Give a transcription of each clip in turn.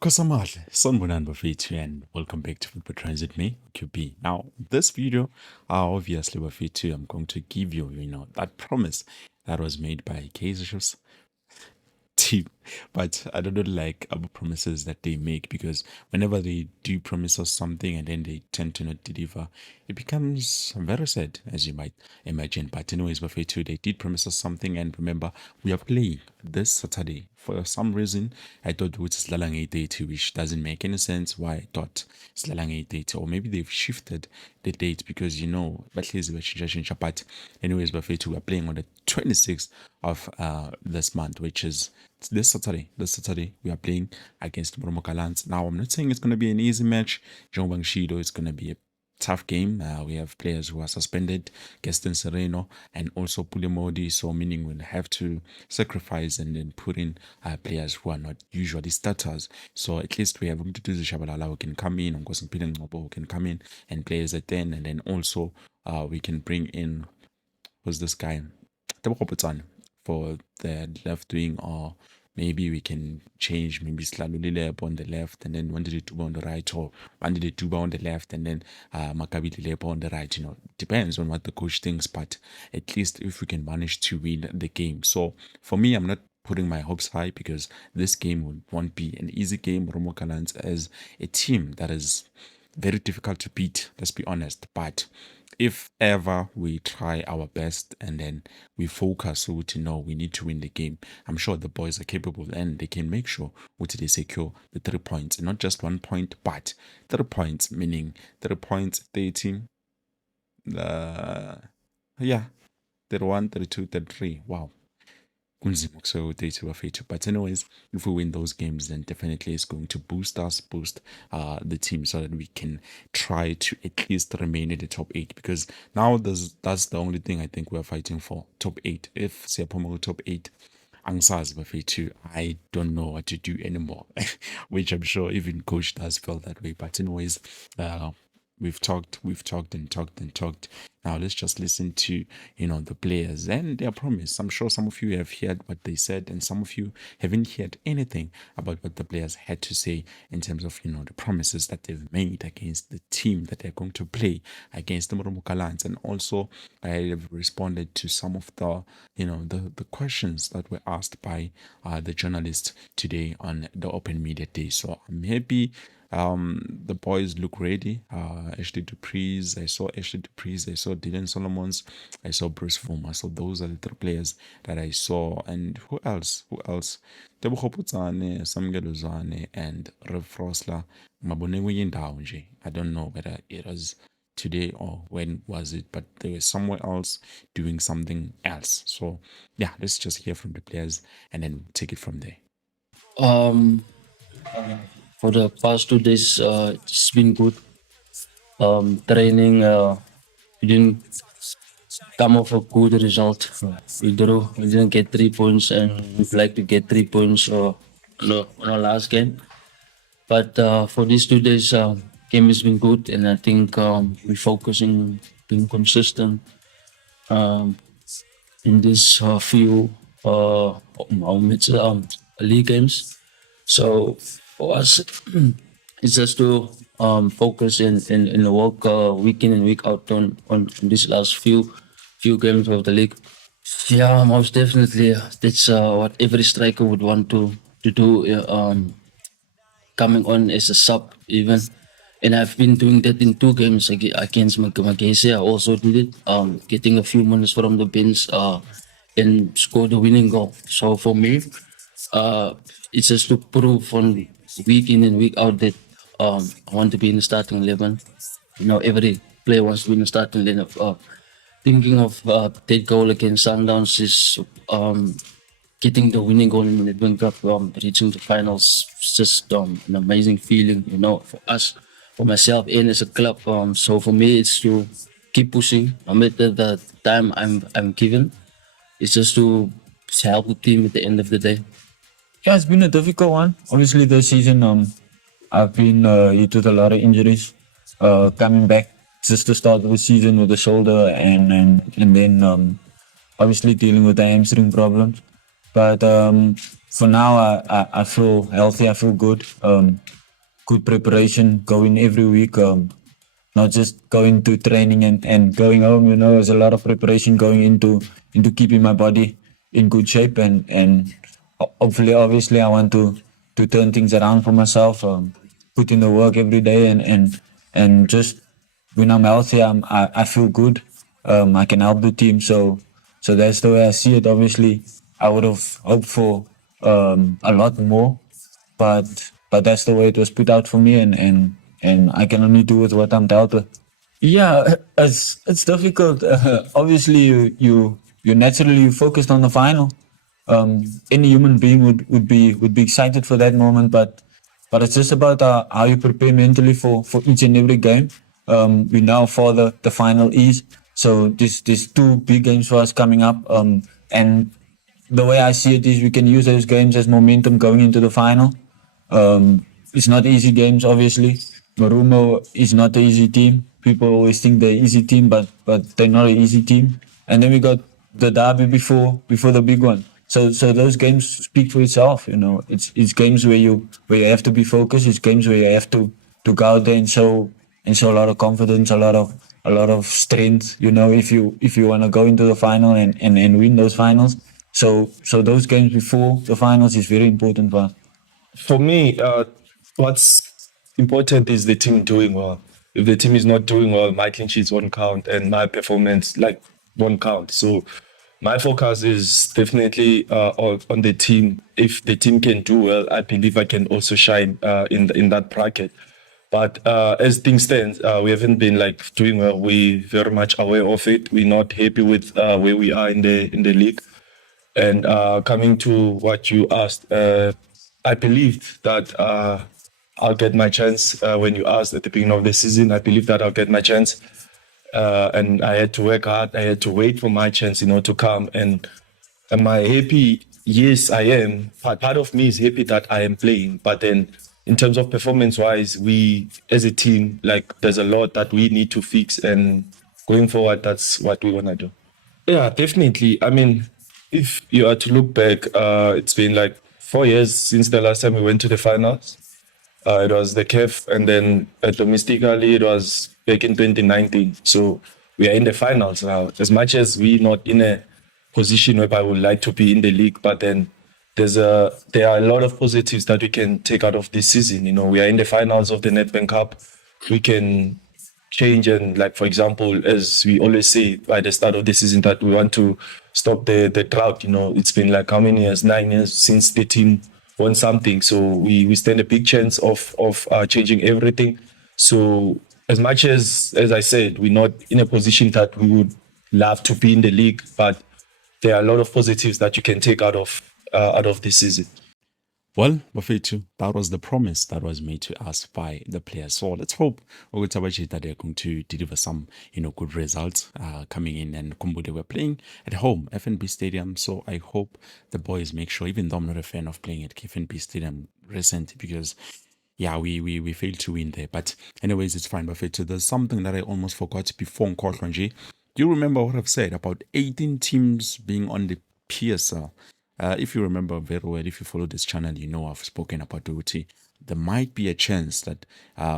Kosamale, Sanbunan Bafetu, and welcome back to Football Transit Me, QB. Now, this video, obviously Bafetu, I'm going to give you, that promise that was made by Kaizer team. But I don't like other promises that they make because whenever they do promise us something and then they tend to not deliver, it becomes very sad, as you might imagine. But anyways, Buffet 2, they did promise us something, and remember, we are playing this Saturday. For some reason, I thought it was Slalang 880, which doesn't make any sense why I thought Slalang 880, or maybe they've shifted the date because but anyways, Buffet 2, we're playing on the 26th of this month, which is this Saturday. This Saturday, we are playing against Moromokalans. Now, I'm not saying it's going to be an easy match. John Bangshido is going to be a tough game. We have players who are suspended, Gaston Sereno and also Pulimodi. So, meaning we'll have to sacrifice and then put in players who are not usually starters. So, at least we have to do the Shabalala who can come in, who can come in and play as a 10. And then also, we can bring in, who's this guy? For the left wing, or maybe we can change maybe Slalulile on the left and then Wandile Tuba on the right, or Wandile Tuba on the left and then Maccabi Lepo on the right. Depends on what the coach thinks, but at least if we can manage to win the game. So for me, I'm not putting my hopes high because this game won't be an easy game. Romo Kalans as a team that is very difficult to beat, let's be honest. But if ever we try our best and then we focus so to know we need to win the game, I'm sure the boys are capable and they can make sure they secure the 3 points. And not just 1 point, but 3 points, meaning 3 points, 30, yeah, 31, 32, 33. Wow. But anyways, if we win those games, then definitely it's going to boost the team so that we can try to at least remain in the top 8, because now that's the only thing I think we're fighting for, top 8. If Siapomo top 8, Angsa's Bafetu, I don't know what to do anymore, which I'm sure even coach does feel that way. But anyways, we've talked and talked. Now let's just listen to the players and their promise. I'm sure some of you have heard what they said, and some of you haven't heard anything about what the players had to say in terms of the promises that they've made against the team that they're going to play against the Moromokalans. And also I have responded to some of the the questions that were asked by the journalists today on the Open Media Day. So I'm happy. The boys look ready. Ashley Dupreez, I saw Dylan Solomons, I saw Bruce Vuma. So those are the 3 players that I saw. And who else? Tebogo Putsane, Samgelo Zwane, and Rev Frosler. I don't know whether it was today or when was it, but they were somewhere else doing something else. So yeah, let's just hear from the players and then take it from there. Um, for the past 2 days, it's been good. Training, we didn't come off a good result. We drew. We didn't get 3 points, and we'd like to get 3 points on our last game. But for these 2 days, game has been good, and I think we're focusing, being consistent in these few league games. So for us, it's just to focus in the work week in and week out on these last few games of the league. Yeah, most definitely. That's what every striker would want to do. Coming on as a sub even, and I've been doing that in 2 games against Magese. I also did it, getting a few minutes from the bench and score the winning goal. So for me, it's just to prove on week in and week out that I want to be in the starting 11. Every player wants to be in the starting 11. Thinking of that goal against Sundowns is getting the winning goal in the Nedbank Cup, reaching the finals. It's just an amazing feeling, for us, for myself, and as a club. So for me, it's to keep pushing, no matter the time I'm given. It's just to help the team at the end of the day. Yeah, it's been a difficult one. Obviously, this season, I've been hit with a lot of injuries. Coming back just to start the season with the shoulder, and then obviously dealing with the hamstring problems. But for now, I feel healthy. I feel good. Good preparation going every week. Not just going to training and going home. There's a lot of preparation going into keeping my body in good shape and hopefully, obviously, I want to turn things around for myself. Put in the work every day and just when I'm healthy, I feel good. I can help the team. So that's the way I see it. Obviously, I would have hoped for a lot more, but that's the way it was put out for me, and I can only do with what I'm dealt with. Yeah, it's difficult. Obviously, you naturally focused on the final. Any human being would be excited for that moment, but it's just about how you prepare mentally for each and every game. We know for the final is so there's two big games for us coming up. And the way I see it is we can use those games as momentum going into the final. It's not easy games, obviously. Marumo is not an easy team. People always think they're easy team, but they're not an easy team. And then we got the derby before the big one. So those games speak for itself. It's games where you have to be focused. It's games where you have to go out there and show a lot of confidence, a lot of strength. If you want to go into the final and win those finals. So those games before the finals is very important for us. For me, what's important is the team doing well. If the team is not doing well, my clean sheets won't count and my performance won't count. So my focus is definitely on the team. If the team can do well, I believe I can also shine in that bracket. But as things stand, we haven't been doing well. We very much aware of it. We're not happy with where we are in the league. And coming to what you asked, I believe that I'll get my chance. When you asked at the beginning of the season, I believe that I'll get my chance. And I had to work hard. I had to wait for my chance, to come. And am I happy? Yes, I am. But part of me is happy that I am playing. But then, in terms of performance-wise, we as a team, there's a lot that we need to fix. And going forward, that's what we wanna do. Yeah, definitely. I mean, if you are to look back, it's been 4 years since the last time we went to the finals. It was the CAF, and then domestically it was back in 2019. So we are in the finals now. As much as we're not in a position where I would like to be in the league, but then there are a lot of positives that we can take out of this season. We are in the finals of the Nedbank Cup. We can change and for example, as we always say by the start of the season, that we want to stop the drought. It's been how many years, 9 years since the team won something. So we stand a big chance of changing everything. So as much as I said, we're not in a position that we would love to be in the league, but there are a lot of positives that you can take out of this season. Well, Bafetu, that was the promise that was made to us by the players. So let's hope that they're going to deliver some, good results coming in. And Kumbule, we're playing at home, FNB Stadium. So I hope the boys make sure, even though I'm not a fan of playing at FNB Stadium recently, because yeah, we failed to win there. But anyways, it's fine, Bafetu. There's something that I almost forgot before Nkotlonje. Do you remember what I've said about 18 teams being on the PSL? If you remember very well, if you follow this channel, I've spoken about OT. There might be a chance that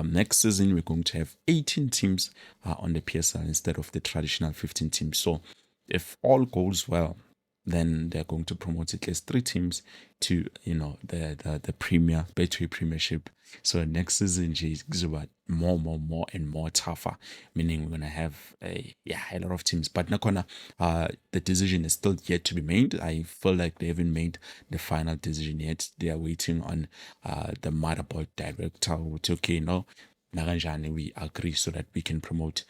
next season we're going to have 18 teams on the PSL instead of the traditional 15 teams. So if all goes well, then they're going to promote at least 3 teams to the Premier Betway Premiership. So next season is about more and more tougher, meaning we're gonna have a lot of teams. But Nakona, the decision is still yet to be made. I feel like they haven't made the final decision yet. They are waiting on the motherboard director to Naganjani, we agree so that we can promote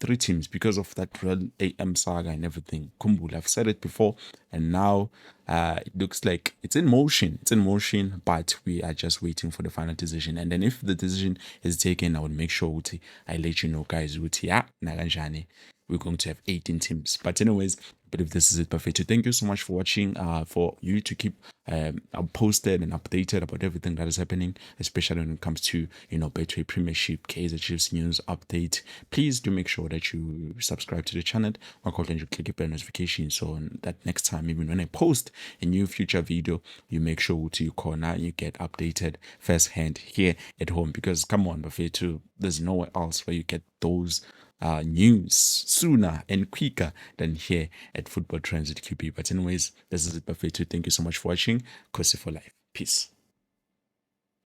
3 teams because of that Real AM saga and everything. Kumbul, I've said it before, and now it looks like it's in motion. It's in motion, but we are just waiting for the final decision. And then if the decision is taken, I will make sure I let you know, guys. Naganjani, we're going to have 18 teams. But anyways, But if this is it, perfect. Thank you so much for watching. For you to keep posted and updated about everything that is happening, especially when it comes to Betway Premiership, Kaizer Chiefs news update. Please do make sure that you subscribe to the channel. And you click bell notification so that next time, even when I post a new future video, you make sure to your corner you get updated firsthand here at home. Because come on, buffet too, there's nowhere else where you get those news sooner and quicker than here at Football Transit QB. But anyways, this is it, buffet too. Thank you so much for watching. Kosi for life. Peace.